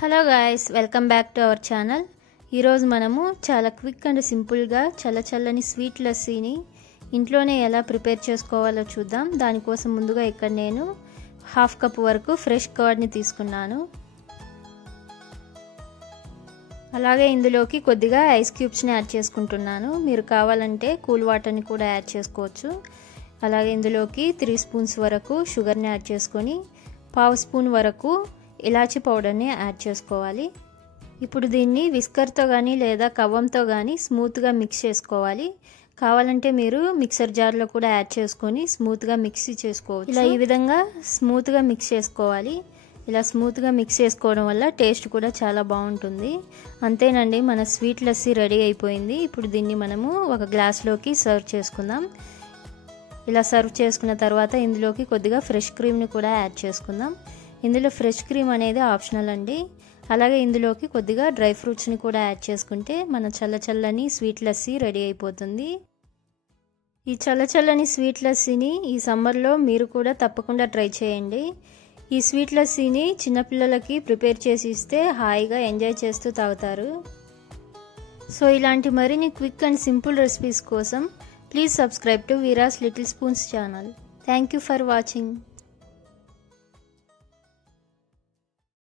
Hello guys, welcome back to our channel. ఈరోజు మనము చాలా క్విక్ అండ్ సింపుల్గా చల్లని స్వీట్ లస్సీని ఇంట్లోనే ఎలా ప్రిపేర్ చేసుకోవాలో చూద్దాం. దానికోసం ముందుగా ఇక్కడ నేను 1/2 కప్ వరకు ఫ్రెష్ కర్డ్ని తీసుకున్నాను. అలాగే ఇందులోకి కొద్దిగా ఐస్ క్యూబ్స్ని యాడ్ చేసుకుంటున్నాను. మీరు కావాలంటే కూల్ వాటర్ని కూడా యాడ్ చేసుకోవచ్చు. అలాగే ఇందులోకి 3 స్పూన్స్ వరకు షుగర్ని యాడ్ చేసుకొని 1/2 స్పూన్ వరకు ఇలాచీ పౌడర్ని యాడ్ చేసుకోవాలి. ఇప్పుడు దీన్ని విస్కర్తో కానీ లేదా కవ్వంతో కానీ స్మూత్గా మిక్స్ చేసుకోవాలి. కావాలంటే మీరు మిక్సర్ జార్లో కూడా యాడ్ చేసుకొని స్మూత్గా మిక్సీ చేసుకోవచ్చు. ఇలా ఈ విధంగా స్మూత్గా మిక్స్ చేసుకోవాలి. ఇలా స్మూత్గా మిక్స్ చేసుకోవడం వల్ల టేస్ట్ కూడా చాలా బాగుంటుంది. అంతేనండి, మన స్వీట్ లస్సీ రెడీ అయిపోయింది. ఇప్పుడు దీన్ని మనము ఒక గ్లాస్లోకి సర్వ్ చేసుకుందాం. ఇలా సర్వ్ చేసుకున్న తర్వాత ఇందులోకి కొద్దిగా ఫ్రెష్ క్రీమ్ని కూడా యాడ్ చేసుకుందాం. ఇందులో ఫ్రెష్ క్రీమ్ అనేది ఆప్షనల్ అండి. అలాగే ఇందులోకి కొద్దిగా డ్రై ఫ్రూట్స్ని కూడా యాడ్ చేసుకుంటే మన చల్లని స్వీట్ లస్సీ రెడీ అయిపోతుంది. ఈ చల్లని స్వీట్ లస్సీని ఈ సమ్మర్లో మీరు కూడా తప్పకుండా ట్రై చేయండి. ఈ స్వీట్ లస్సీని చిన్నపిల్లలకి ప్రిపేర్ చేసి ఇస్తే హాయిగా ఎంజాయ్ చేస్తూ తాగుతారు. సో ఇలాంటి మరిన్ని క్విక్ అండ్ సింపుల్ రెసిపీస్ కోసం please subscribe to Veera's little spoons channel. Thank you for watching.